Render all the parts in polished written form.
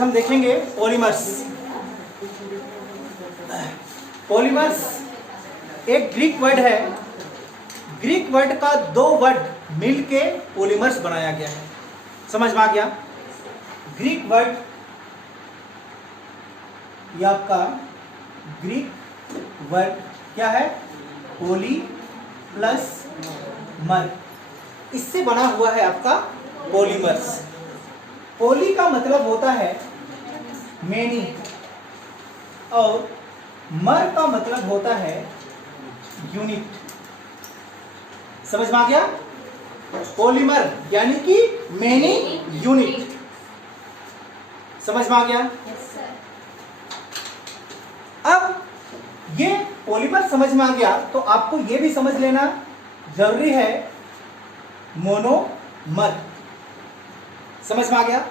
आज हम देखेंगे पॉलीमर्स। पॉलीमर्स एक ग्रीक वर्ड है। ग्रीक वर्ड का दो वर्ड मिलके पॉलीमर्स बनाया गया है। समझ में आ गया? ग्रीक वर्ड, ये आपका ग्रीक वर्ड क्या है? पोली प्लस मर, इससे बना हुआ है आपका पॉलीमर्स। पोली का मतलब होता है मेनी और मर का मतलब होता है यूनिट। समझ में आ गया? पॉलीमर यानी कि मेनी यूनिट। समझ में आ गया? अब ये पॉलीमर समझ में आ गया तो आपको ये भी समझ लेना जरूरी है मोनोमर। समझ में आ गया?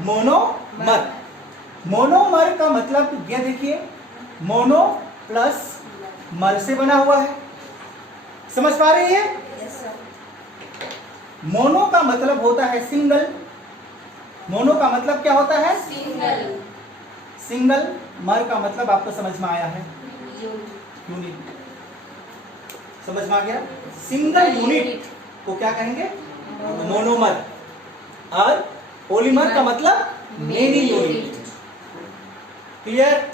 मोनोमर। मोनोमर का मतलब ये देखिए, मोनो प्लस मर से बना हुआ है। समझ पा रही है? मोनो का मतलब होता है सिंगल। मोनो का मतलब क्या होता है? सिंगल। सिंगल। मर का मतलब आपको समझ में आया है? यूनिट। समझ में आ गया? सिंगल यूनिट को क्या कहेंगे? मोनोमर। और पॉलीमर का मतलब मेनी यूनिट। क्लियर?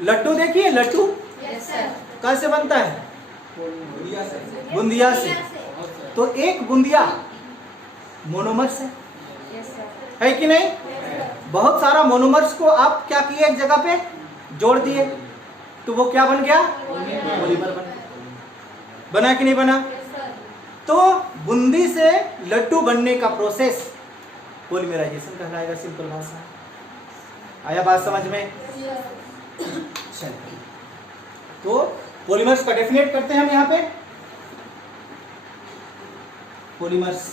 लड्डू देखिए, लड्डू कैसे बनता है? बूंदिया से। तो एक बूंदिया मोनोमर्स है कि नहीं? बहुत सारा मोनोमर्स को आप क्या किए, एक जगह पे जोड़ दिए तो वो क्या बन गया? पॉलीमर बन गया। बना कि नहीं बना? तो बूंदी से लड्डू बनने का प्रोसेस पॉलीमराइजेशन कहलाएगा। सिंपल भाषा। आया बात समझ में? चलिए, तो पॉलीमर्स का डेफिनेट करते हैं हम यहाँ पे। पॉलीमर्स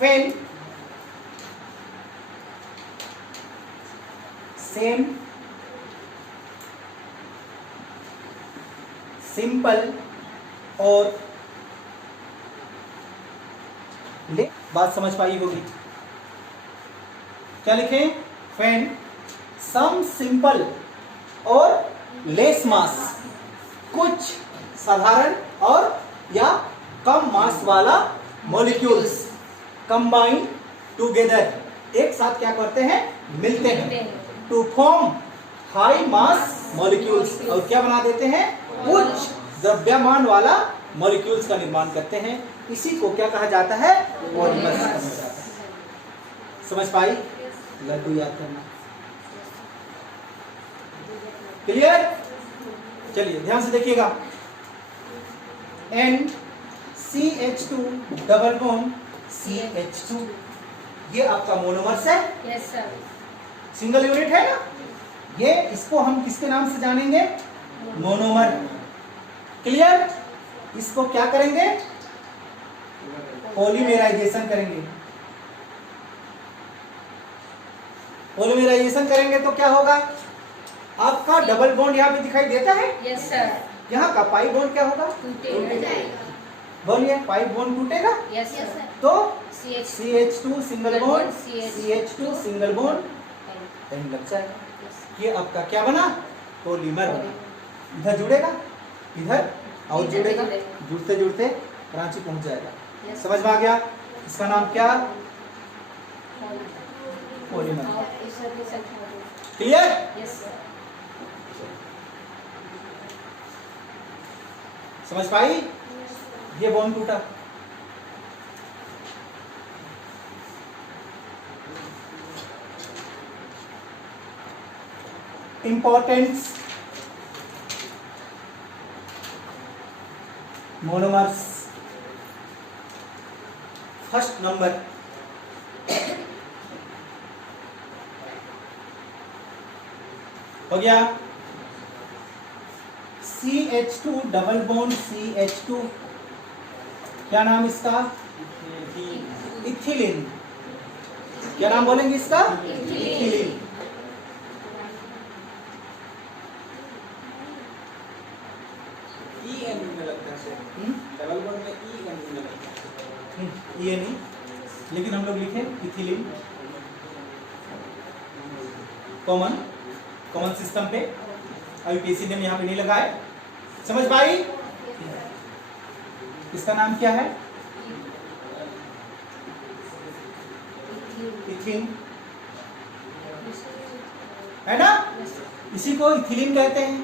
फेन, सेम, सिंपल और ले। बात समझ पाई होगी? क्या लिखें? फेन, सम सिंपल और लेस मास, कुछ साधारण और या कम मास वाला मॉलिक्यूल्स कंबाइन टुगेदर, एक साथ क्या करते हैं? मिलते हैं। To form high mass molecules, और क्या बना देते हैं? उच्च द्रव्यमान वाला मॉलिक्यूल्स का निर्माण करते हैं। इसी को क्या कहा जाता है? पॉलीमर्स कहा जाता है। समझ पाई? लड्डू याद करना। क्लियर? चलिए ध्यान से देखिएगा। NCH2 डबल बॉन्ड CH2, ये आपका मोनोमर्स है। Yes sir. सिंगल यूनिट है ना? ये इसको हम किसके नाम से जानेंगे? मोनोमर। क्लियर? इसको क्या करेंगे? पॉलीमराइजेशन करेंगे। पॉलीमराइजेशन करेंगे तो क्या होगा? आपका डबल बॉन्ड यहाँ पे दिखाई देता है? Yes sir. यहाँ का पाई बॉन्ड क्या होगा? टूटेगा। बोलिए, पाई बॉन्ड टूटेगा? Yes sir. तो CH2 single bond, CH2 single bond and लग जाएगा। ये आपका क्या बना? पॉलीमर बना। इधर जुड़ेगा, इधर और जुड़ेगा, जुड़ते जुड़ते रांची पहुंच जाएगा। समझ में आ गया? इसका नाम क्या? पॉलीमर। क्लियर? समझ पाई? ये बॉन्ड टूटा, इंपॉर्टेंस मोनोमर्स। फर्स्ट नंबर, हो गया। CH2 डबल बॉन्ड CH2, क्या नाम इसका? इथिलीन। क्या नाम बोलेंगे इसका? इथिलीन। ये नहीं, लेकिन हम लोग लिखे इथिलीन। कॉमन सिस्टम पे अभी पीसी ने यहाँ पे नहीं लगा है। समझ पाई? इसका नाम क्या है? इथिलीन, है ना? इसी को इथिलीन कहते हैं।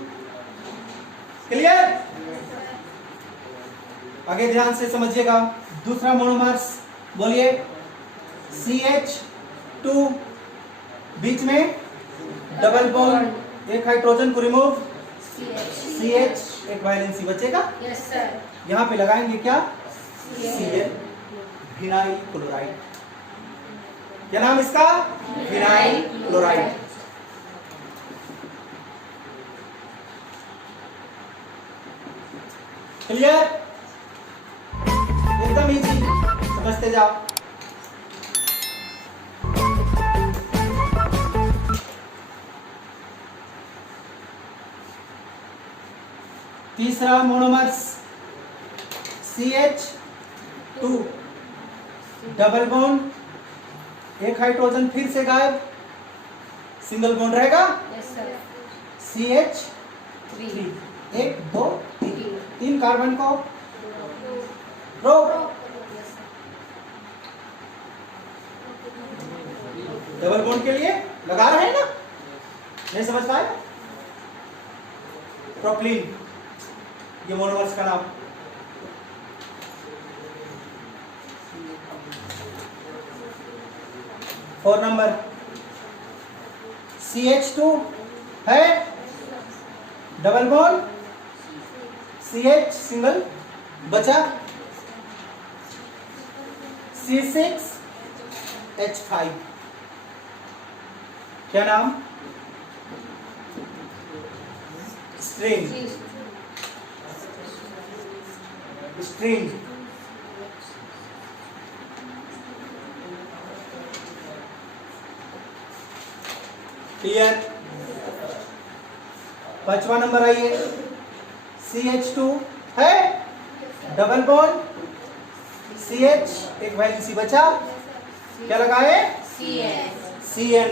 क्लियर? आगे ध्यान से समझिएगा। दूसरा मोनोमर्स बोलिए, CH2, बीच में डबल बॉन्ड, एक हाइड्रोजन को रिमूव, CH, एक वैलेंसी बचेगा। Yes sir. यहाँ पे लगाएंगे क्या? Cl, vinyl chloride. क्या नाम इसका? Vinyl chloride. क्लियर? एकदम इजी, समझते जाओ। तीसरा मोनोमर्स CH2, डबल बॉन्ड, एक हाइड्रोजन फिर से गायब, सिंगल बॉन्ड रहेगा। Yes sir. CH3, 1 2 3 कार्बन को रो। डबल बॉन्ड के लिए लगा रहे हैं ना? नहीं समझ पाए? प्रोपलीन, ये मोनोमर्स का नाम। फोर नंबर CH2 है, डबल बॉन्ड, CH सिंगल बचा, C6H5, क्या नाम? String, string. क्लियर? पांचवा नंबर आइए, CH2 है, डबल बॉन्ड, CH, एक वैलेंसी बचा, क्या लगाए? CN।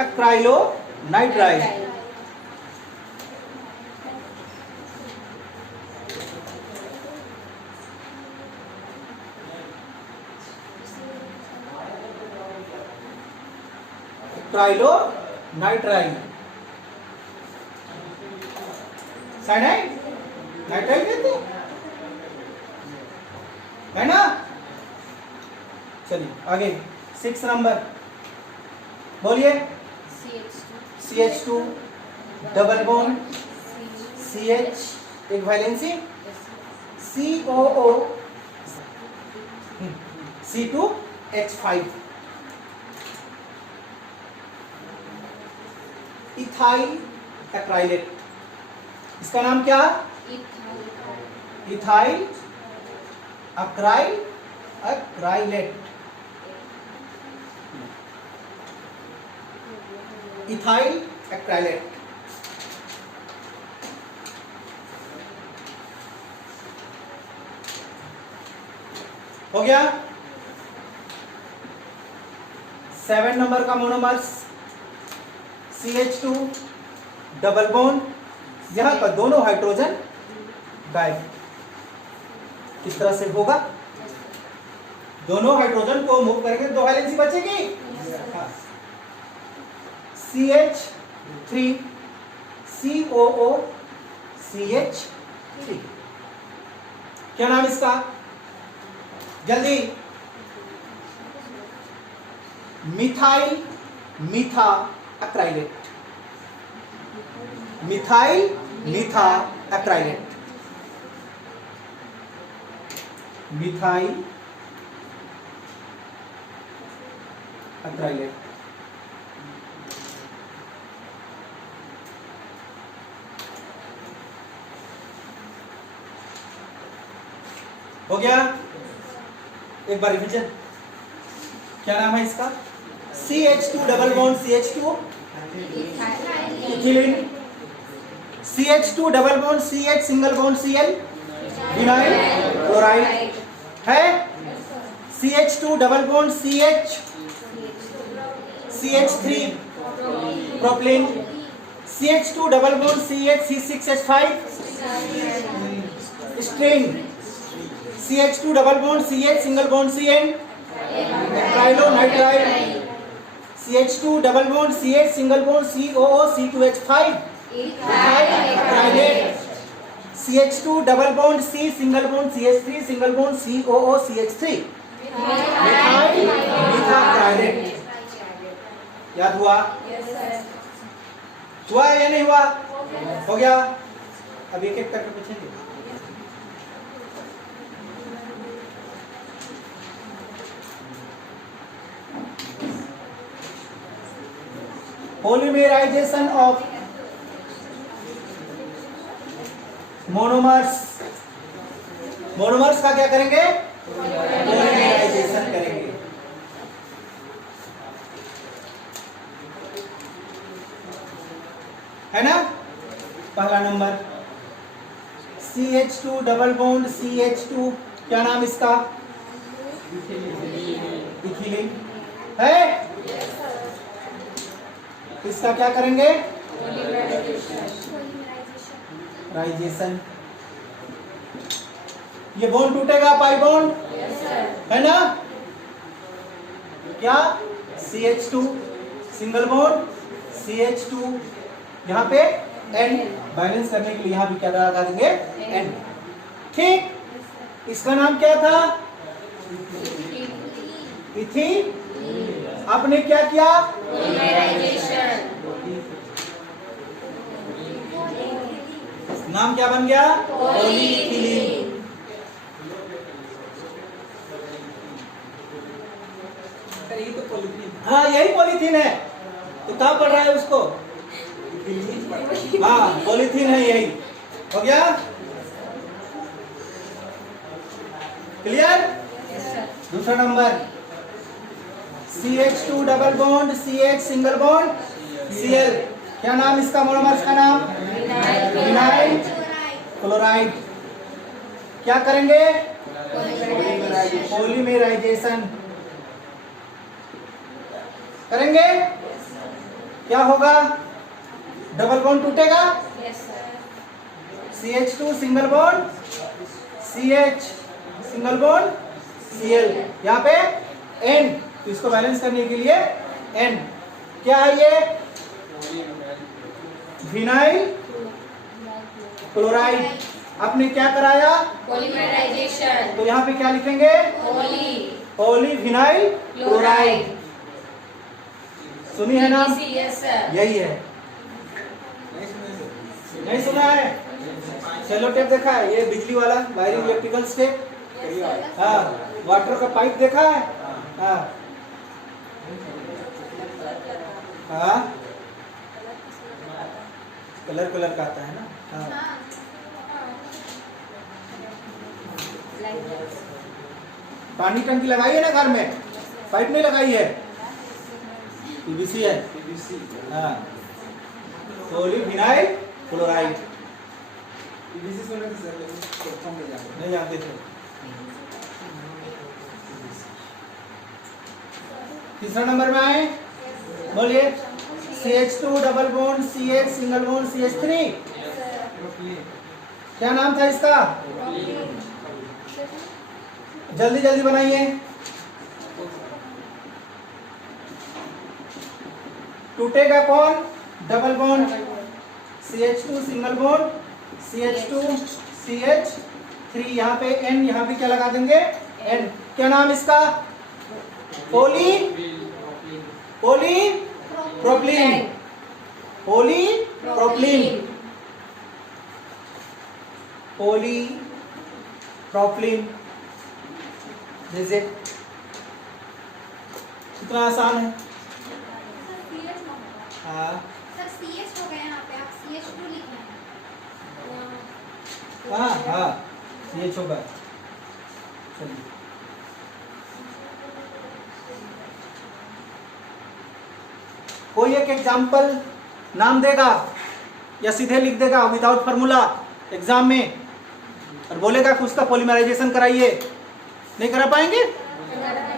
Acrylonitrile. Acrylonitrile, cyanide nitrile कहते हैं, है ना? चलिए आगे 6 नंबर बोलिए, CH2, डबल बॉन्ड, CH, एक valency, COO, C2H5, ethyl acrylate. इसका नाम क्या? Ethyl acrylate. Ethyl acrylate. हो गया? 7 नंबर का मोनोमर्स CH2, डबल बॉन्ड, यहां का दोनों हाइड्रोजन गायब। किस तरह से होगा? दोनों हाइड्रोजन को मूव करेंगे, 2 वैलेंसी बचेगी। CH3, COO, CH3, क्या नाम इसका? जल्दी। Methyl methacrylate. Methyl methacrylate. Methyl acrylate. हो गया? एक बार रिवीजन। क्या नाम है इसका? CH2 double bond CH2, ethylene, CH2 double bond CH single bond Cl vinyl chloride है। CH2 double bond CH CH3 propylene. CH2 double bond CH C6H5 styrene. CH2 double bond CH single bond Cn acrylonitrile. CH2 double bond CH single bond COO C2H5 acrylate. CH2 double bond C single bond CH3 single bond COO CH3 methyl acrylate. याद हुआ? हुआ या नहीं हुआ? हो गया। अब एक एक करके पूछेंगे। Polymerisation of monomers. मोनोमर्स का क्या करेंगे? पॉलीमराइजेशन करेंगे। है ना? पहला number CH2 double bond CH2 क्या नाम इसका? इथिलीन है। इसका क्या करेंगे? राइजेशन। ये बॉन्ड टूटेगा पाई बॉन्ड है ना? क्या? CH2 सिंगल बॉन्ड CH2 यहाँ पे N बैलेंस करने के लिए यहाँ भी क्या लगा देंगे? N। ठीक, इसका नाम क्या था? इथी। आपने क्या किया? नाम क्या बन गया? पॉलीइथिलीन। हाँ यही पॉलीथीन है। तो कहाँ पढ़ रहा है उसको? हाँ पॉलीथीन है यही। हो गया? क्लियर? दूसरा number CH2 double bond CH single bond Cl क्या नाम इसका? मोनोमर्स का नाम विनाइल क्लोराइड। क्या करेंगे? पॉलीमराइजेशन करेंगे। क्या होगा? डबल बॉन्ड टूटेगा। CH2 single bond CH single bond Cl यहाँ पे N, तो इसको बैलेंस करने के लिए N क्या है? ये विनाइल क्लोराइड। आपने क्या कराया? पॉलीमराइजेशन। तो यहाँ पे क्या लिखेंगे? Poly vinyl chloride. सुनी है नाम? यही है। नहीं सुना है? सेलो टेप देखा है? ये बिजली वाला वायरिंग इलेक्ट्रिकल टेप। हाँ वाटर का पाइप देखा है? हाँ हाँ कलर कलर का आता है ना? हाँ पानी टंकी लगाई है ना घर में? पाइप नहीं लगाई है? PVC है। हाँ पॉलीविनाइल क्लोराइड। नहीं जानते थे। तीसरा नंबर में आए, बोलिए। CH2 double bond CH single bond CH3 क्या नाम था इसका? जल्दी जल्दी बनाइए। टूटेगा कौन? Double bond CH2 single bond CH2 CH3 यहाँ पे N, यहाँ पे क्या लगा देंगे? N। क्या नाम इसका? पोली प्रोपलीन। पोली प्रोपलीन। पोली प्रोपलीन। जैसे कितना आसान है। हाँ सर CH हो गया यहाँ पे, आप CH2 लिखना है। हाँ हाँ CH होगा। चलिए कोई एक एग्जाम्पल नाम देगा या सीधे लिख देगा विदाउट फार्मूला एग्जाम में और बोलेगा कि उसका पॉलीमराइजेशन कराइए? नहीं करा पाएंगे।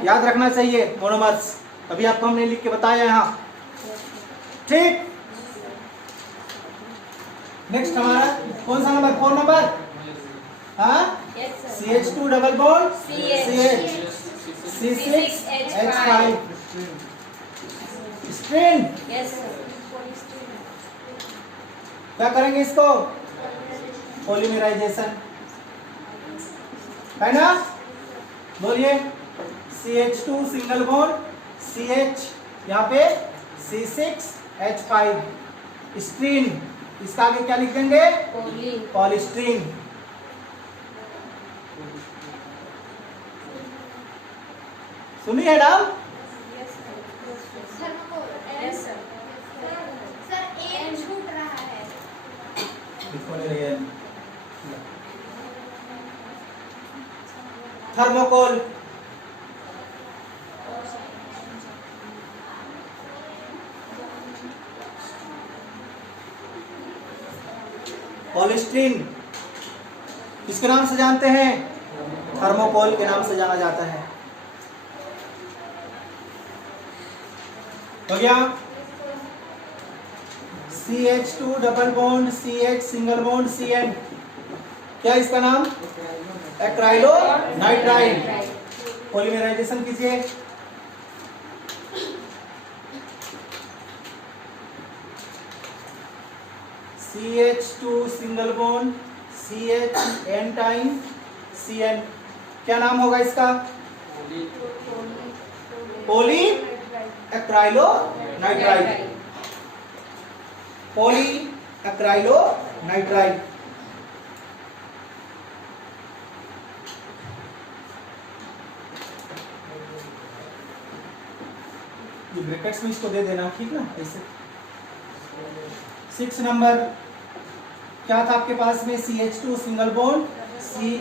याद रखना चाहिए मोनोमर्स, अभी आपको हमने लिख के बताया यहाँ। ठीक, नेक्स्ट हमारा कौन सा नंबर? 4 नंबर। हाँ, CH2 double bond CH C6H5 strain. क्या करेंगे इसको? पॉलीमराइजेशन, है ना? बोलिए CH2 सिंगल बॉन्ड CH, यहाँ पे C6H5 स्ट्रीन, इसका आगे क्या लिख देंगे? पॉलीस्ट्रीन। सुनिए मैडम, सर ए छूट रहा है। थर्मोकोल, पॉलीस्ट्रीन किसके नाम से जानते हैं? थर्मोकोल के नाम से जाना जाता है। हो गया। CH2 double bond CH single bond CN, क्या इसका नाम? Acrylonitrile. पॉलीमराइजेशन कीजिए। CH2 single bond CH N time CN, क्या नाम होगा इसका? Poly acrylonitrile. Poly acrylonitrile. ये ब्रैकेट्स में इसको दे देना, ठीक ना? ऐसे 6 नंबर क्या था आपके पास में? CH2 single bond C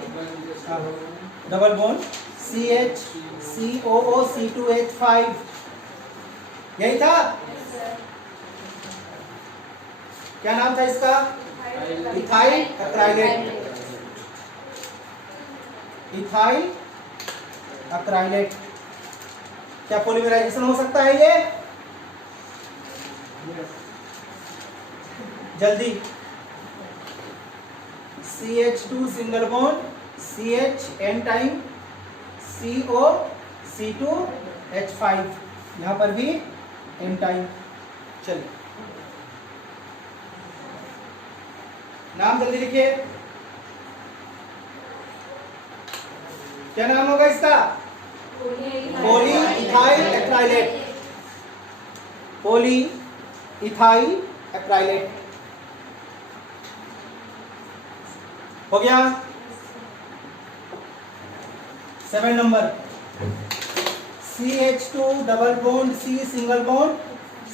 double bond CH COO C2H5, यही था। क्या नाम था इसका? Ethyl acrylate. Ethyl acrylate. क्या पॉलीमराइजेशन हो सकता है ये? जल्दी। CH2 single bond CH N time CO C2H5, यहां पर भी N टाइम। चलिए नाम जल्दी लिखिए, क्या नाम होगा इसका? Poly ethyl acrylate. Poly ethyl acrylate. हो गया। 7 number CH2 double bond C single bond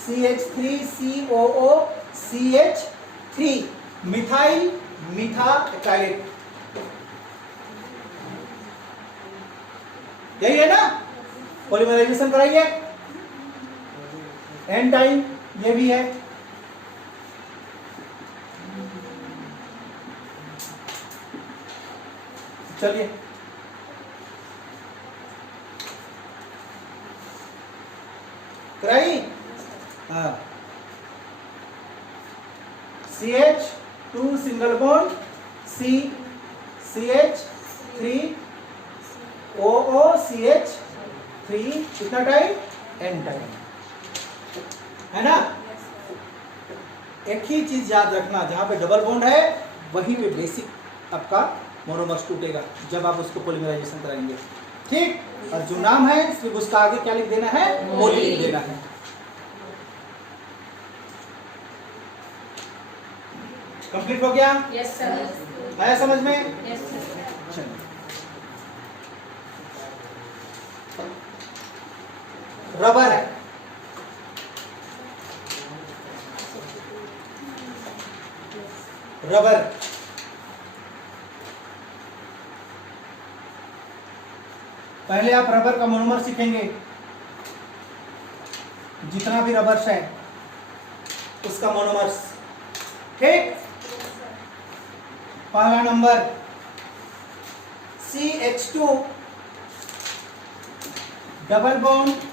CH3 COO CH3 methyl methacrylate, यही है ना? पॉलीमराइजेशन कराइए। एन टाइम ये भी है। चलिए कराई। हाँ, CH2 single bond C CH3 OO CH3, कितना टाइम? N टाइम, है ना? एक ही चीज याद रखना, जहां पे डबल बॉन्ड है वहीं पे बेसिक आपका मोनोमर्स टूटेगा जब आप उसको पॉलीमराइजेशन कराएंगे, ठीक? और जो नाम है सिर्फ उसका आगे क्या लिख देना है? पॉली लिख देना है। कंप्लीट हो गया? Yes sir. आया समझ में? Yes sir. चलिए रबर है, रबर पहले आप रबर का मोनोमर सीखेंगे। जितना भी रबर्स है उसका मोनोमर्स ठीक, पहला number CH2 double bond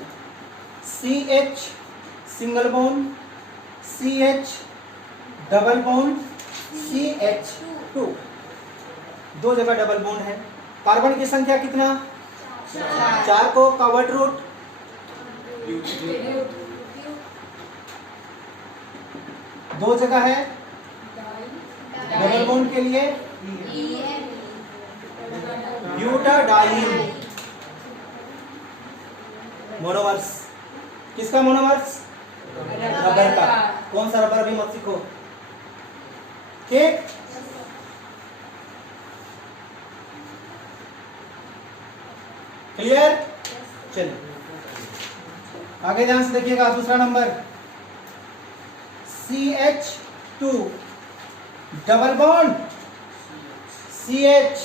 CH single bond CH double bond CH2, दो जगह डबल बॉन्ड है। कार्बन की संख्या कितना? 4 को कवर्ड रूट, दो जगह है डबल बॉन्ड के लिए ब्यूटाडाइन। मोनोमर्स, किसका मोनोमर्स? रबर का। कौन सा रबर? अभी मत सीखो। ठीक, क्लियर? चलिए आगे ध्यान से देखिएगा। दूसरा number CH2 double bond CH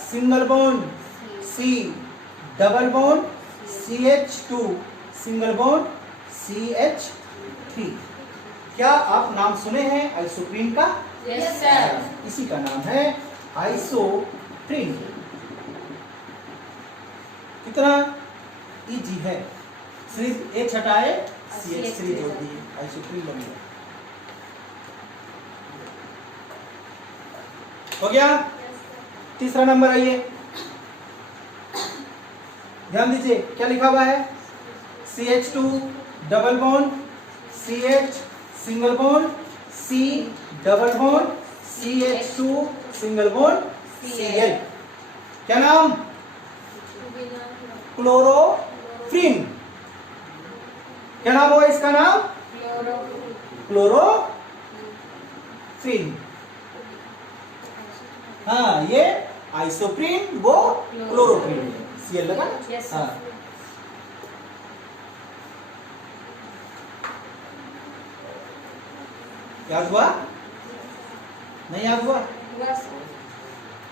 single bond C double bond CH2 single bond CH3। क्या आप नाम सुने हैं आइसोप्रीन का? Yes sir. इसी का नाम है आइसोप्रीन। कितना इजी है, सिर्फ एक हटाए CH3 जोड़ दिए, आइसोप्रीन बन गया। हो गया। तीसरा नंबर आइए, ध्यान दीजिए क्या लिखा हुआ है? CH2 double bond CH single bond C double bond CH2 single bond Cl। क्या नाम? क्लोरोफ्रीन। क्या नाम होगा इसका नाम? क्लोरोफ्रीन। हाँ, ये आइसोप्रीन, वो क्लोरोफ्रीन। Cl लगा? हाँ। याद हुआ? नहीं याद हुआ?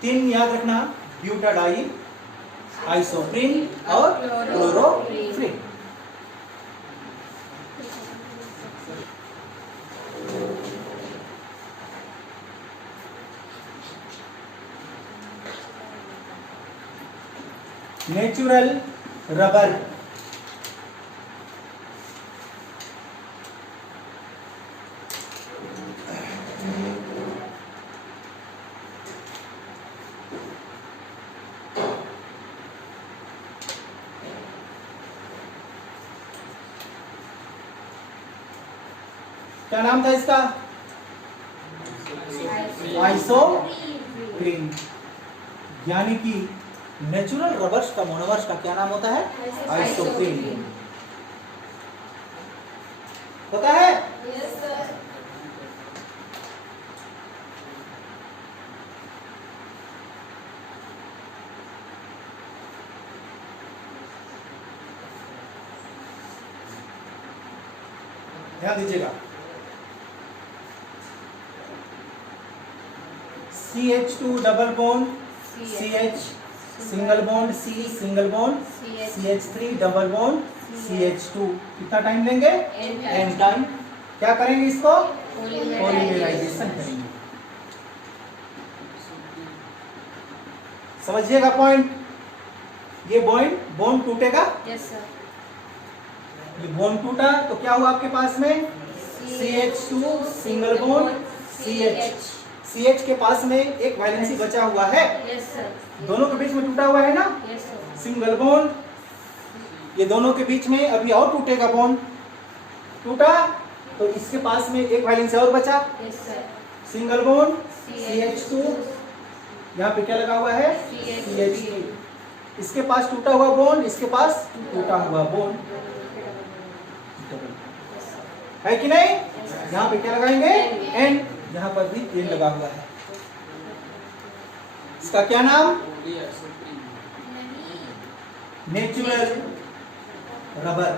3 याद रखना, ब्यूटाडाइन, आइसोप्रीन और क्लोरोफ्रीन। नेचुरल रबर, क्या नाम था इसका? आइसोप्रीन। यानी कि नेचुरल रबर्स का मोनोमर्स का क्या नाम होता है? आइसोप्रीन होता है। Yes sir. ध्यान दीजिएगा। CH2 double bond CH single bond C single bond CH3 double bond CH2। कितना टाइम लेंगे? n time. क्या करेंगे इसको? पॉलीमराइजेशन करेंगे। समझिएगा पॉइंट। ये बॉन्ड टूटेगा, यस सर। ये बॉन्ड टूटा तो क्या हुआ आपके पास में? CH2 single bond CH। CH के पास में एक वैलेंसी बचा हुआ है, यस सर। दोनों के बीच में टूटा हुआ है ना, यस सर। Single bond. ये दोनों के बीच में अभी और टूटेगा, बॉन्ड टूटा तो इसके पास में एक वैलेंसी और बचा, yes sir. Single bond CH2। यहाँ पे क्या लगा हुआ है? CH3। इसके पास टूटा हुआ बॉन्ड, इसके पास टूटा हुआ बॉन्ड है कि नहीं? यहाँ पे क्या लगाएंगे? N। यहाँ पर भी N लगा हुआ है। इसका क्या नाम? Natural rubber.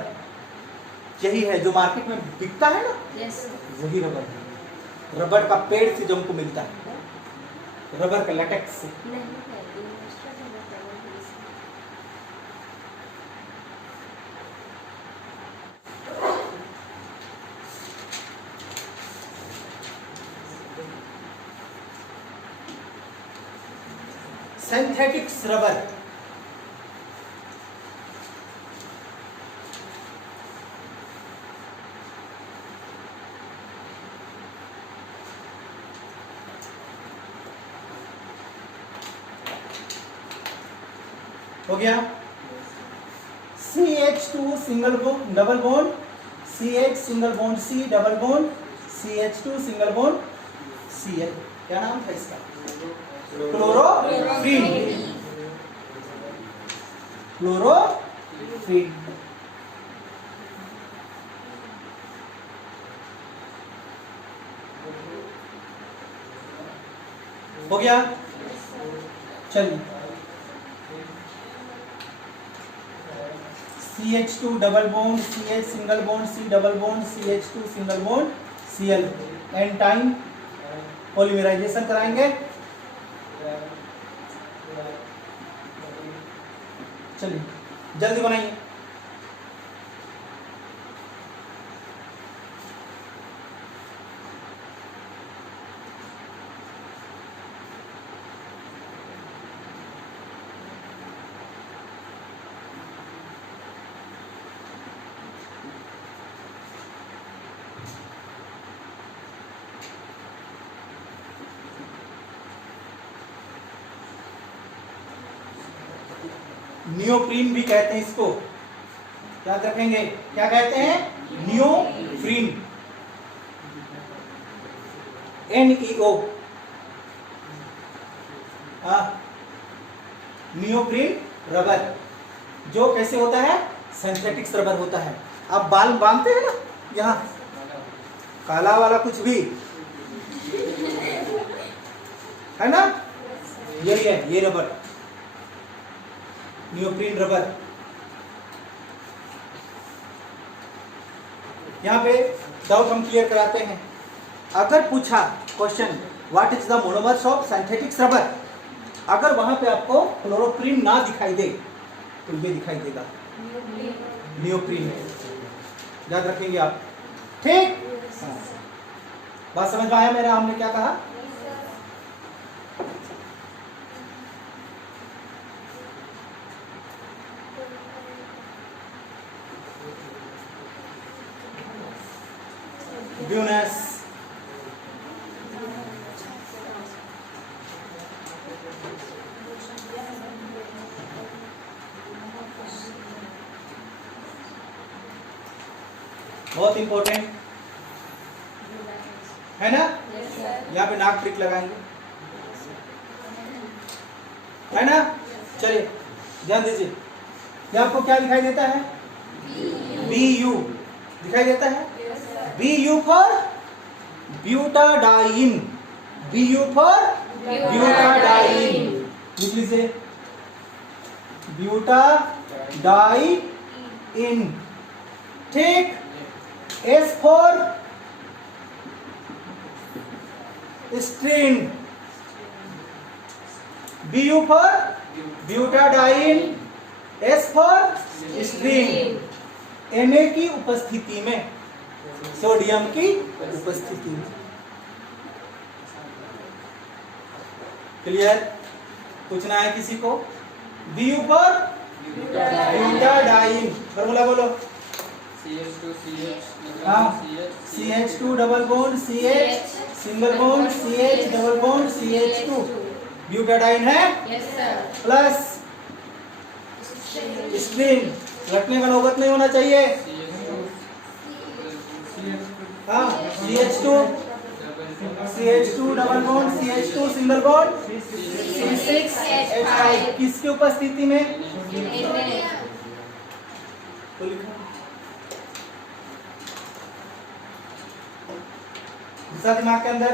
यही है जो मार्केट में बिकता है ना, यस सर। वही रबर है। रबर का पेड़ से जो हमको मिलता है, रबर का लेटेक्स से। Synthetics rubber. हो गया। CH2 single bond double bond, CH single bond C double bond, CH2 single bond Cl। क्या नाम था इसका? क्लोरोफीन। क्लोरोफीन। हो गया। चलिए CH2 double bond CH single bond C double bond CH2 single bond Cl। N time polymerization कराएंगे। चलिए जल्दी बनाइए। नियोप्रीन भी कहते हैं इसको, याद रखेंगे। क्या कहते हैं? नियोप्रीन। NEO। नियोप्रीन रबर जो कैसे होता है? सिंथेटिक्स रबर होता है। आप बाल बांधते हैं ना, यहाँ काला वाला कुछ भी है ना, यही है ये रबर, नियोप्रीन रबर। यहाँ पे डाउट हम क्लियर कराते हैं। अगर पूछा question what is the monomers of synthetics rubber, अगर वहां पे आपको क्लोरोप्रीन ना दिखाई दे तो ये दिखाई देगा नियोप्रीन। याद रखेंगे आप, ठीक? बात समझ में आया मेरा? हमने क्या कहा? ब्यूनस। बहुत इंपॉर्टेंट है ना? यहाँ पे नाक ट्रिक लगाएंगे, है ना? चलिए ध्यान दीजिए। ये आपको क्या दिखाई देता है? BU दिखाई देता है। BU for butadiene. BU for butadiene. लिख लीजिए ब्यूटाडाइन, ठीक। S for स्ट्रीन। BU for butadiene, S for स्ट्रीन। Na की उपस्थिति में, सोडियम की उपस्थिति में। क्लियर? पूछना है किसी को? BU पर ब्यूटाडाइन। फॉर्मूला बोलो। CH2 double bond CH single bond CH double bond CH2 butadiene है। प्लस स्ट्रीन, रखने का नौबत नहीं होना चाहिए। CH2 double bond CH2 single bond C6H5 किसकी उपस्थिति में? तो लिखो दिमाग के अंदर।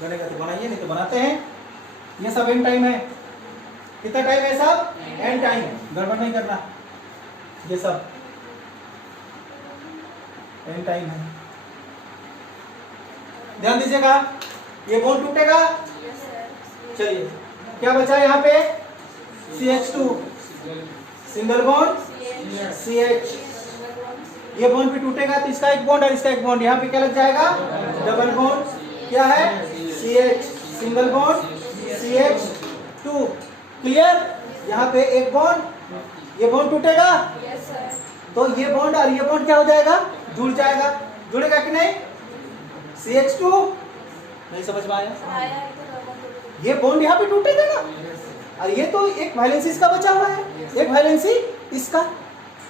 बनेगा तो बनाइए, नहीं तो बनाते हैं। ये सब एंड टाइम है। कितना टाइम है सब? And time. गड़बड़ नहीं करना, ये सब एंड टाइम है। ध्यान दीजिएगा, ये बॉन्ड टूटेगा। चलिए क्या बचा यहाँ पे? CH2 सिंगल बॉन्ड CH ये बॉन्ड भी टूटेगा तो इसका एक बॉन्ड और इसका एक बॉन्ड, यहाँ पे क्या लग जाएगा? Double bond. क्या है? CH single bond CH2। Clear? यहाँ पे एक बॉन्ड, ये बॉन्ड टूटेगा Yes, sir. तो ये बॉन्ड और ये बॉन्ड क्या हो जाएगा? जुड़ जाएगा। जुड़ेगा कि नहीं? CH2 नहीं समझ में आया? आया है तो डबल ये बॉन्ड यहाँ पे टूटेगा ना, और ये तो एक वैलेंसी इसका बचा हुआ है, एक वैलेंसी इसका,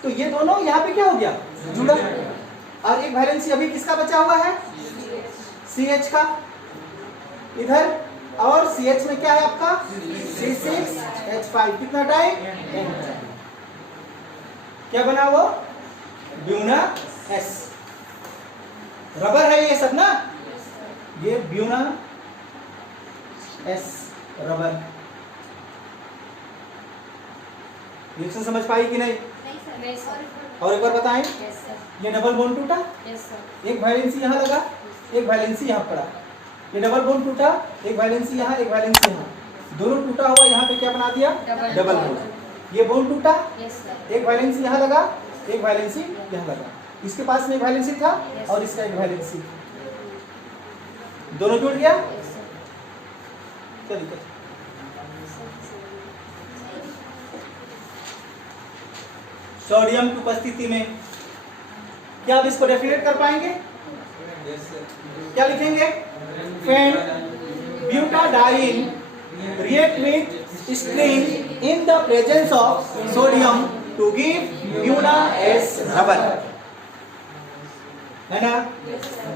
तो ये दोनों यहाँ पे क्या हो गया? जुड़ा। और एक वैलेंसी अभी किसका बचा हुआ है? CH का इधर, और CH में क्या है आपका? C6H5। कितना टाइम? क्या बना वो? Buena S। रबर है ये सब ना, ये ब्यूना S रबर। रिएक्शन समझ पाई कि नहीं? नहीं सर। नहीं सर। और एक बार बताएं, Yes, sir. ये डबल बॉन्ड टूटा, Yes, sir. एक वैलेंसी यहाँ लगा, एक वैलेंसी यहाँ पड़ा, ये डबल बॉन्ड टूटा, एक वैलेंसी यहाँ, एक वैलेंसी यहाँ, दोनों टूटा हुआ यहाँ पे क्या बना दिया? Double bond. ये बॉन्ड टूटा, Yes, sir. एक वैलेंसी यहाँ लगा, एक वैलेंसी यहाँ लगा, इसके पास में एक वैलेंसी था और इसका एक वैलेंसी, दोनों जुड़ गया। Yes, sir. चलिए सोडियम की उपस्थिति में क्या आप इसको डेफिनेट कर पाएंगे? क्या लिखेंगे? फेन butadiene react with string in the presence of sodium to give Buena S rubber, है ना? Yes, sir.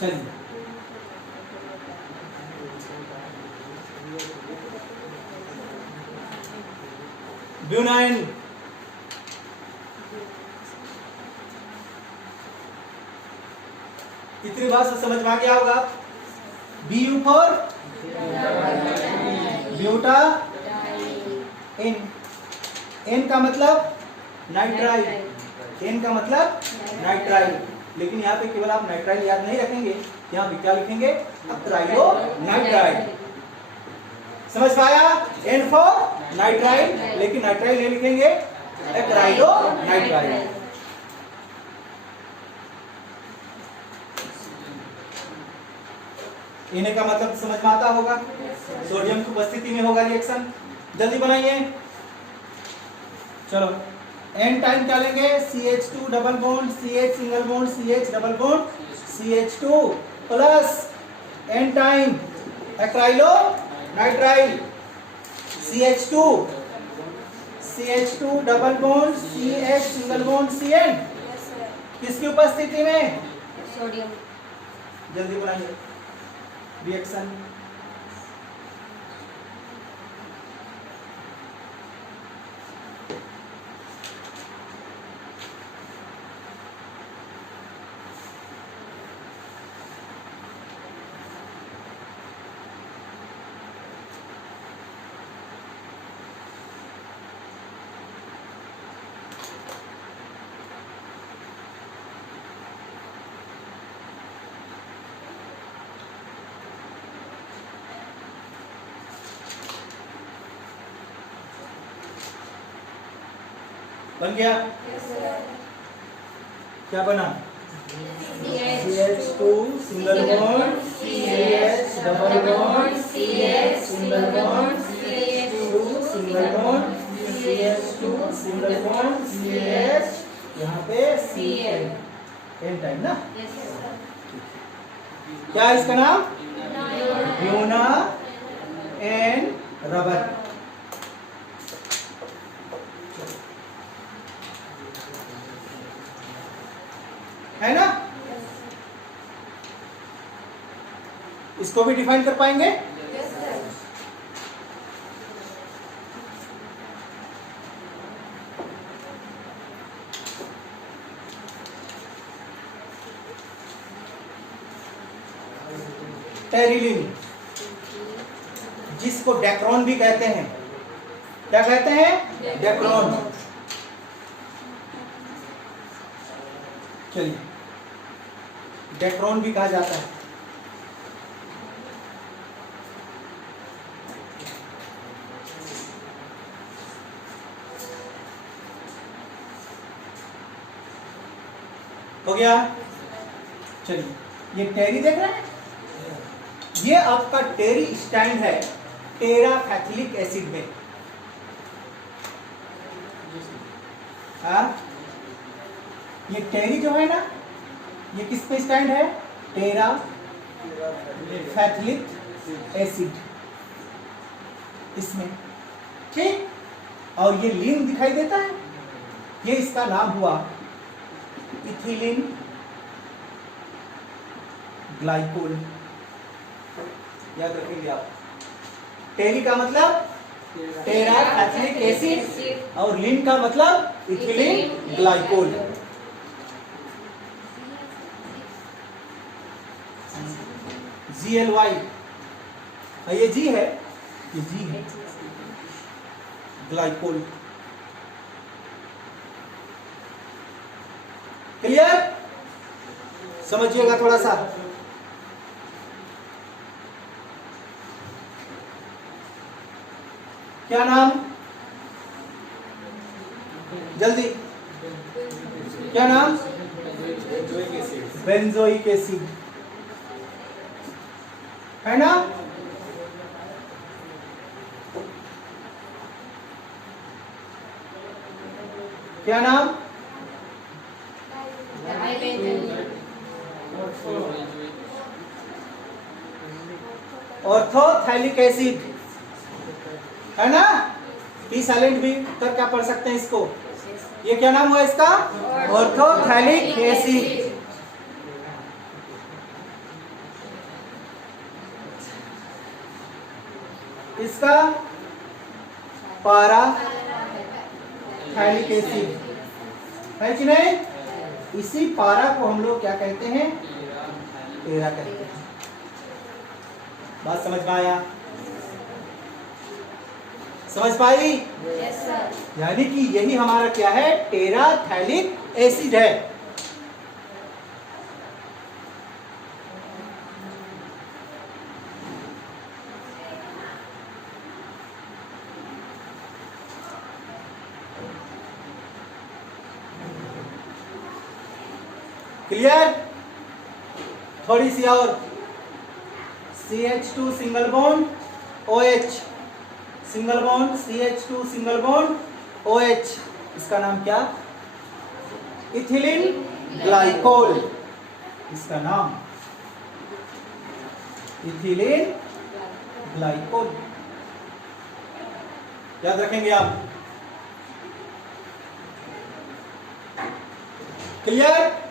चलिए ब्यूनाइन कितनी बार से समझ में आ गया होगा? BU for buta in, N का मतलब नाइट्राइल, N का मतलब नाइट्राइल, लेकिन यहाँ पे केवल आप नाइट्राइल याद नहीं रखेंगे, यहाँ पे क्या लिखेंगे? अक्राइलो नाइट्राइल। समझ पाया? N फॉर नाइट्राइल, लेकिन नाइट्राइल नहीं लिखेंगे, अक्राइलो नाइट्राइल। इन्हें का मतलब समझ में आता होगा? सोडियम की उपस्थिति में होगा रिएक्शन। जल्दी बनाइए। चलो एन टाइम क्या लेंगे? CH2 double bond CH single bond CH double bond CH2 plus n time acrylonitrile CH2 double bond CH single bond CN। Yes, sir. किसकी उपस्थिति में? Sodium. जल्दी बनाइए रिएक्शन। बन गया? Yes, sir. क्या बना? CH. CH2 single bond CH double bond CH single bond CH2 single bond CH2 single bond CH, यहाँ पे CN, एन टाइम ना? Yes, sir. क्या इसका नाम? Buna N rubber. है ना? इसको भी डिफाइन कर पाएंगे? Yes, sir. टेरिलिन, जिसको डेक्रोन भी कहते हैं। क्या कहते हैं? डेक्रोन। चलिए डेक्रोन भी कहा जाता है। हो गया। चलिए, ये टेरी देख रहे हैं, ये आपका टेरी स्टैंड है टेराफैथिलिक एसिड में। हाँ, ये टेरी जो है ना, ये किस पे स्टैंड है? टेराफैथिलिक एसिड इसमें, ठीक। और ये लीन दिखाई देता है, ये इसका नाम हुआ इथिलीन ग्लाइकोल। याद रखेंगे आप, टेरी का मतलब टेराफैथिलिक एसिड और लीन का मतलब इथिलीन ग्लाइकोल। GLY, ये जी है, ये जी है, ग्लाइकोल। क्लियर? समझिएगा थोड़ा सा। क्या नाम? जल्दी, क्या नाम? बेंजोइक एसिड, है ना? क्या नाम? ऑर्थोथैलिक एसिड, है ना? टी साइलेंट भी कर क्या पढ़ सकते हैं इसको। ये क्या नाम हुआ इसका? ऑर्थोथैलिक एसिड। इसका पाराथैलिक एसिड, है कि नहीं? इसी पारा को हम लोग क्या कहते हैं? टेरा कहते हैं। बात समझ में आया? समझ पाई? Yes sir. यानी कि यही हमारा क्या है? टेराथैलिक एसिड है। क्लियर? थोड़ी सी और, CH2 single bond OH, single bond CH2 single bond OH, इसका नाम क्या? Ethylene glycol. इसका नाम इथिलीन ग्लाइकोल। याद रखेंगे आप। क्लियर?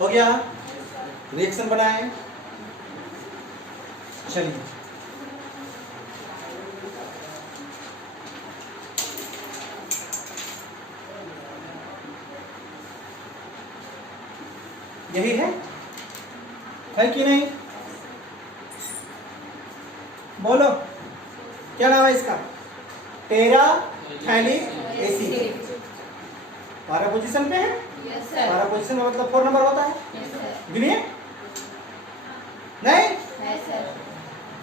हो गया? रिएक्शन बनाए। चलिए, यही है कि नहीं? बोलो, क्या नाम है इसका? टेराथैलिक एसिड। 12 पोजीशन पे है। Yes sir. 12 पोजीशन में मतलब 4 नंबर होता है। Yes sir. गिनिए। नहीं? Yes sir.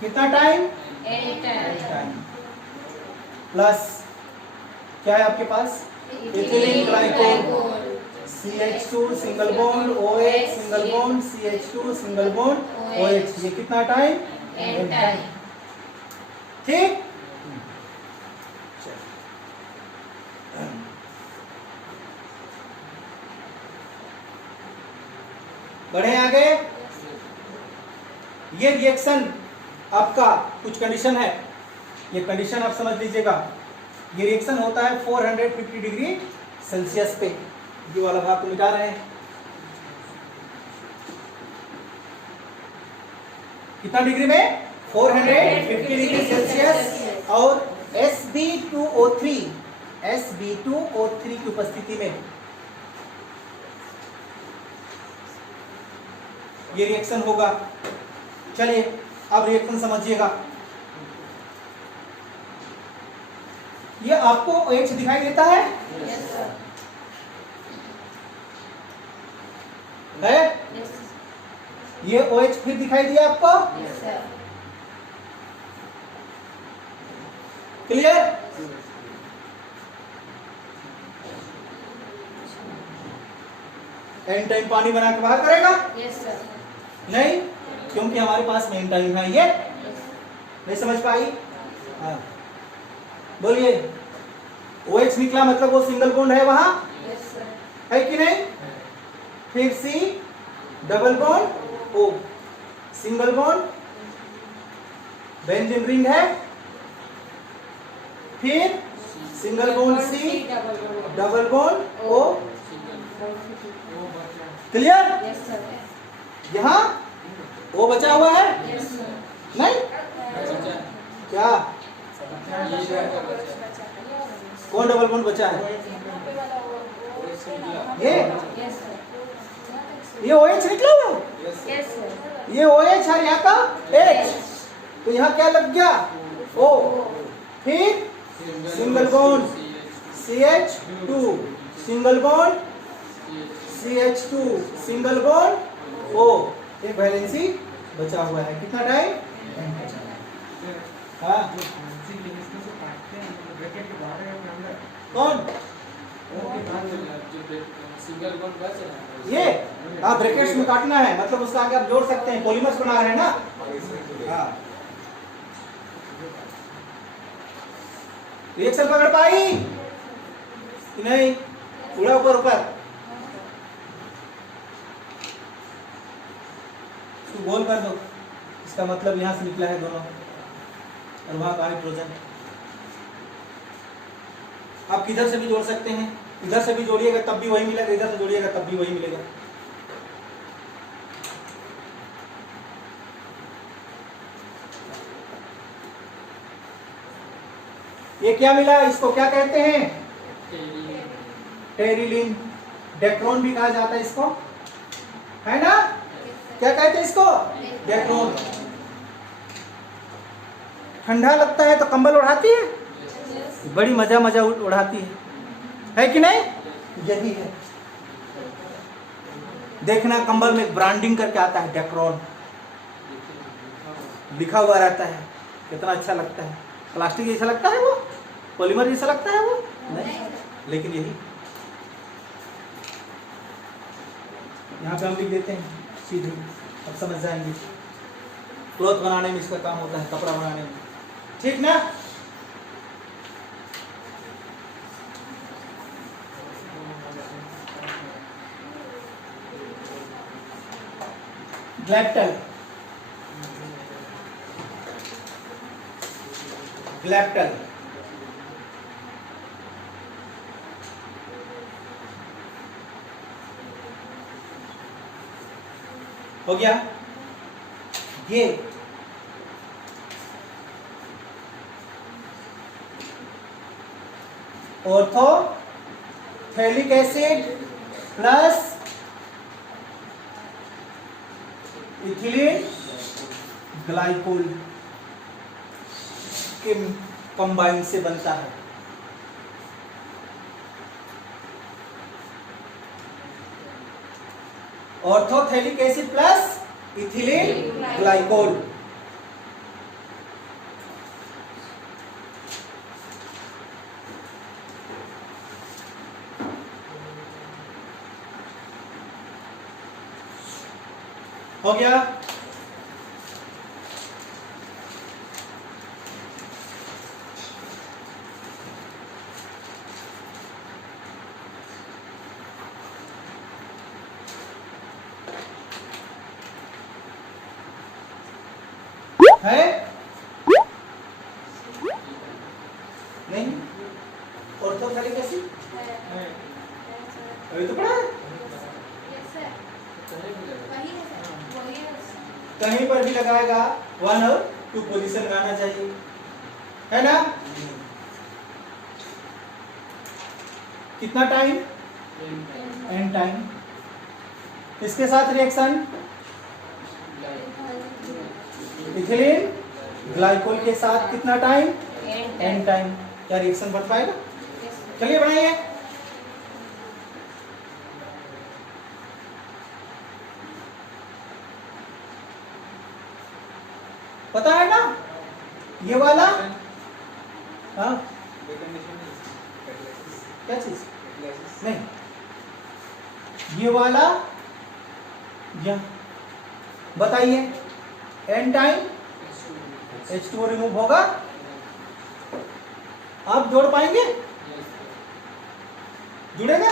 कितना टाइम? 8 टाइम प्लस क्या है आपके पास? Ethylene glycol, CH2 single bond OH single bond CH2 single bond OH। ये कितना टाइम? 8 टाइम। ठीक। बढ़े आगे। ये रिएक्शन आपका कुछ कंडीशन है, ये कंडीशन आप समझ लीजिएगा। ये रिएक्शन होता है 450 डिग्री सेल्सियस पे। ये वाला भाग को मिटा रहे हैं। कितना डिग्री में? 450 डिग्री सेल्सियस। और Sb2O3 की उपस्थिति में ये रिएक्शन होगा। चलिए अब रिएक्शन समझिएगा। ये आपको OH दिखाई देता है? Yes, sir. है? Yes, ये OH फिर दिखाई दिया आपको? yes, sir. Clear? N time पानी बना के बाहर करेगा? Yes, sir. नहीं, क्योंकि हमारे पास मेन टाइम है। ये Yes. नहीं समझ पाई? हाँ, बोलिए। OH निकला मतलब वो सिंगल बॉन्ड है वहां, Yes, sir. है कि नहीं? फिर C double bond O, single bond benzene ring है, फिर single bond C double bond O। Clear? Yes, sir. यहाँ O बचा हुआ है? Yes, sir. नहीं क्या? कौन डबल बॉन्ड बचा है? ये Yes, sir. ये OH निकला हुआ है? Yes, sir. ये OH है, यहाँ का H, तो यहाँ क्या लग गया? O, फिर single bond CH2, single bond CH2, single bond O, एक वैलेंसी बचा हुआ है। कितना टाइम? हाँ कौन? ये हाँ, ब्रैकेट्स में काटना है, मतलब उसका आगे आप जोड़ सकते हैं, पॉलीमर्स बना रहे हैं ना। हाँ, रिएक्शन पकड़ पाई कि नहीं? उड़ा ऊपर ऊपर इसको गोल कर दो, इसका मतलब यहाँ से निकला है दोनों, और वहां का हाइड्रोजन। आप किधर से भी जोड़ सकते हैं, इधर से भी जोड़िएगा तब भी वही मिलेगा, इधर से जोड़िएगा तब भी वही मिलेगा। ये क्या मिला? इसको क्या कहते हैं? टेरिलिन, डेक्रोन भी कहा जाता है इसको, है ना? क्या कहते हैं इसको? डेक्रोन। ठंडा लगता है तो कंबल उड़ाती है, बड़ी मजा उड़ाती है कि नहीं? यही है। देखना कंबल में ब्रांडिंग करके आता है, डेक्रोन लिखा हुआ रहता है, कितना अच्छा लगता है। प्लास्टिक जैसा लगता है वो, पॉलीमर जैसा लगता है वो नहीं, लेकिन यही यहाँ पे हम लिख देते हैं सीधे, अब समझ जाएंगे। क्लॉथ बनाने में इसका काम होता है, कपड़ा बनाने में, ठीक ना? ग्लैप्टल, ग्लैप्टल हो गया। ये ऑर्थोथैलिक एसिड प्लस इथिलीन ग्लाइकोल के कंबाइन से बनता है। ऑर्थोथैलिक एसिड प्लस इथिलीन ग्लाइकोल। हो गया। है नहीं? ऑर्थोथैलिक एसिड अभी तो पढ़ा है। कहीं पर भी लगाएगा 1 और 2 पोजीशन में आना चाहिए, है ना? कितना टाइम? N time. इसके साथ रिएक्शन इथिलीन ग्लाइकोल के साथ कितना टाइम? N time. क्या रिएक्शन बन पाएगा? चलिए बनाइए। पता है ना ये वाला? हाँ क्या चीज? नहीं, ये वाला या बताइए एन टाइम H2O रिमूव होगा। आप जोड़ पाएंगे? जुड़ेगा?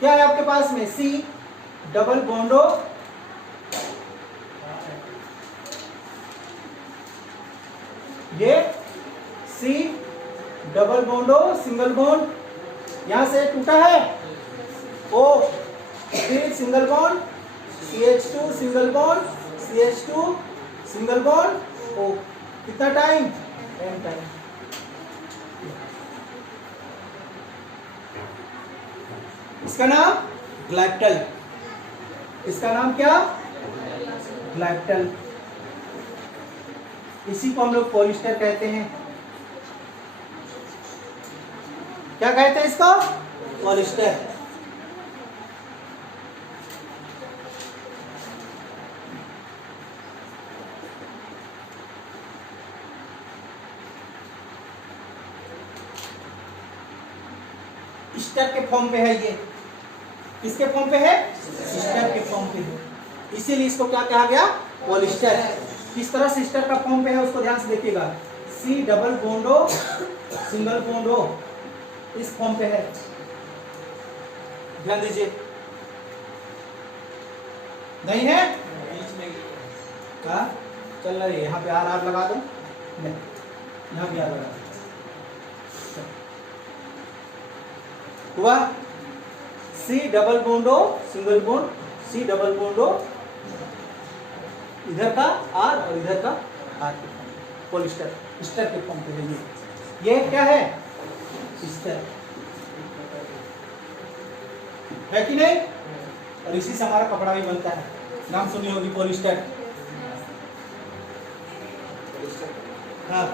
क्या है आपके पास में? C डबल बॉन्डो ये C डबल बॉन्डो सिंगल बॉन्ड यहां से टूटा है O फिर single bond CH2 single bond CH2 single bond O। कितना टाइम? n time. इसका नाम ग्लाइक्टल। इसका नाम क्या? ग्लाइक्टल। इसी को हम लोग पॉलिस्टर कहते हैं। क्या कहते हैं इसको? पॉलिस्टर। स्टर के फॉर्म पे है ये। किसके फॉर्म पे है? स्टर के फॉर्म पे है, इसीलिए इसको क्या कहा गया? पॉलिस्टर। किस तरह से स्टर का फॉर्म पे है उसको ध्यान से देखिएगा। C डबल बॉन्डो सिंगल बॉन्डो इस फॉर्म पे है, ध्यान दीजिए। नहीं है? क्या चल रहा है? यहाँ पे आर लगा दो। नहीं, यहाँ भी आर लगा दो। हुआ C double बॉन्डो single bond C double बॉन्डो इधर का R और इधर का R के फॉर्म, पॉलिस्टर स्टर के फॉर्म पे है ये क्या है? स्टर है कि नहीं? और इसी से हमारा कपड़ा भी बनता है। नाम सुनी होगी पॉलिस्टर। हाँ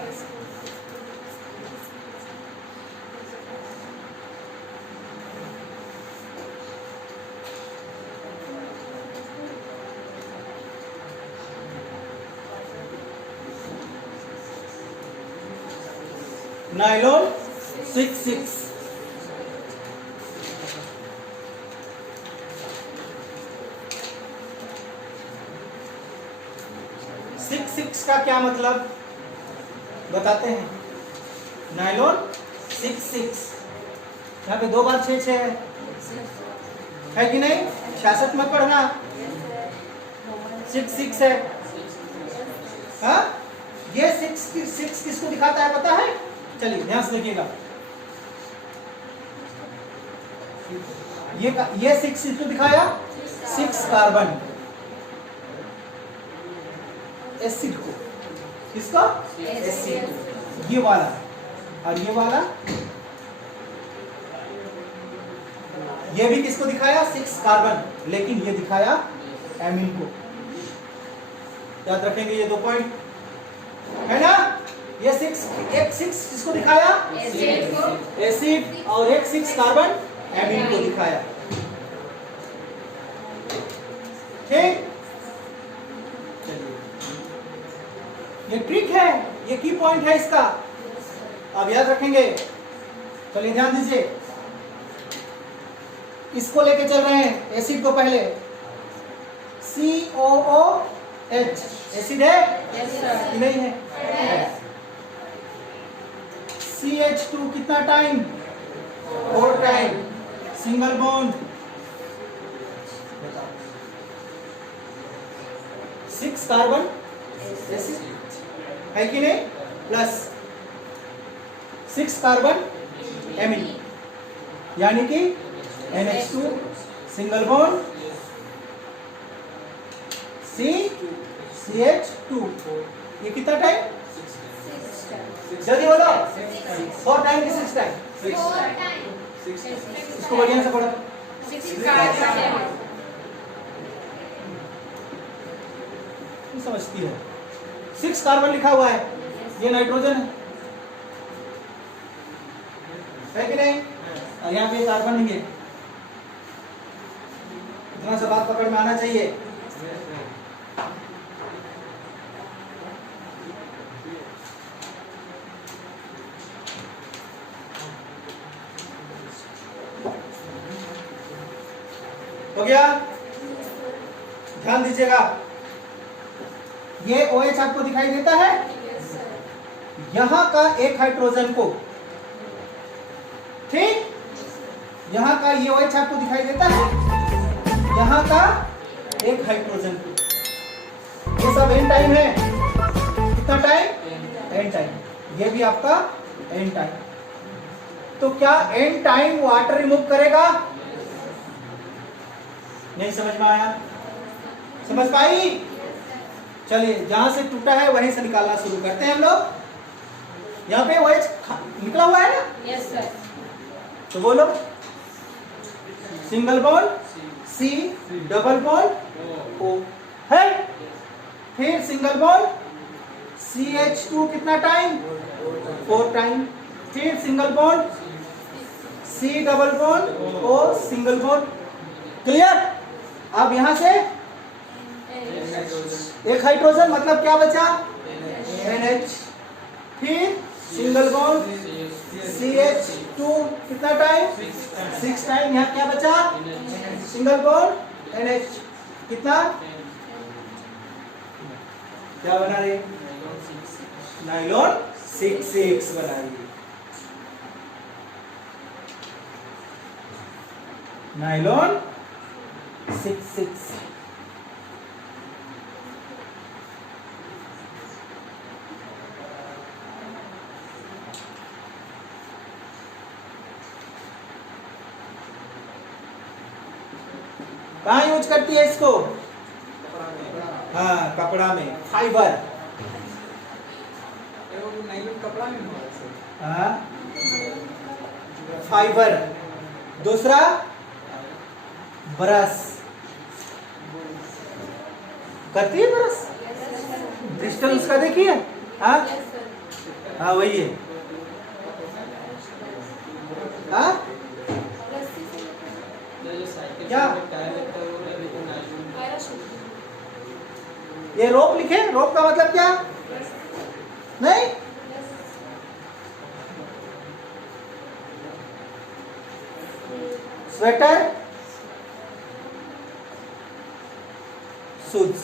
नायलॉन 6/6 6/6 का क्या मतलब बताते हैं? नायलॉन 6/6 यहाँ पे 2 बार 6 है कि नहीं? 66 मत पढ़ना, 6/6 है। हाँ ये 6 किसको दिखाता है पता है? चलिए ध्यान से देखिएगा। ये 6 किसको दिखाया? 6 कार्बन एसिड को। किसको? एसिड को। ये वाला और ये वाला ये भी किसको दिखाया? 6 कार्बन, लेकिन ये दिखाया एमीन को। याद रखेंगे ये 2 पॉइंट है ना? ये 6 किसको दिखाया? एसिड और एक 6 कार्बन एमीन को दिखाया। ठीक, ये ट्रिक है, ये की पॉइंट है इसका, अब याद रखेंगे। चलिए ध्यान दीजिए, इसको लेके चल रहे हैं एसिड को पहले। COOH एसिड है कि नहीं है? CH2 कितना time? 4 time, single bond 6 carbon acid है कि नहीं? प्लस 6 कार्बन एमीन, यानी कि NH2 सिंगल बॉन्ड CH2। ये कितना टाइम? जल्दी बोलो। 4 टाइम कि 6 टाइम? 4 टाइम। इसको बढ़िया से पढ़ो। समझती है? 6 कार्बन लिखा हुआ है, ये नाइट्रोजन है। और यहाँ पे कार्बन नहीं है। इतना सा बात पकड़ में आना चाहिए। हो गया? ध्यान दीजिएगा, ये OH आपको दिखाई देता है। यहां का एक हाइड्रोजन को, ठीक, यहां का ये OH आपको दिखाई देता है, यहां का एक हाइड्रोजन को। ये सब एन टाइम है। कितना टाइम? N time. ये भी आपका एन टाइम। तो क्या एन टाइम वाटर रिमूव करेगा? नहीं समझ में आया? समझ पाई? चलिए, जहां से टूटा है वहीं से निकालना शुरू करते हैं हम लोग। यहाँ पे OH निकला हुआ है ना? Yes sir. तो बोलो, single bond C, double bond O है। फिर सिंगल बॉन्ड CH2 कितना टाइम? 4 टाइम। फिर single bond C double bond O single bond. Clear? अब यहां से एक हाइड्रोजन, मतलब क्या बचा? NH। फिर सिंगल बॉन्ड CH2 कितना टाइम? 6 टाइम। यहाँ क्या बचा? सिंगल बॉन्ड NH कितना? क्या बना रही? नाइलॉन 6 बना रही है। नाइलॉन 6। कहाँ यूज करती है इसको? हाँ, कपड़ा में, फाइबर। कपड़ा में हाँ, फाइबर। दूसरा ब्रश करती है, ब्रश ब्रिस्टल उसका देखिए। हाँ हाँ, वही है। हाँ क्या ये रोप लिखे? रोप का मतलब क्या? नहीं, स्वेटर, शूज।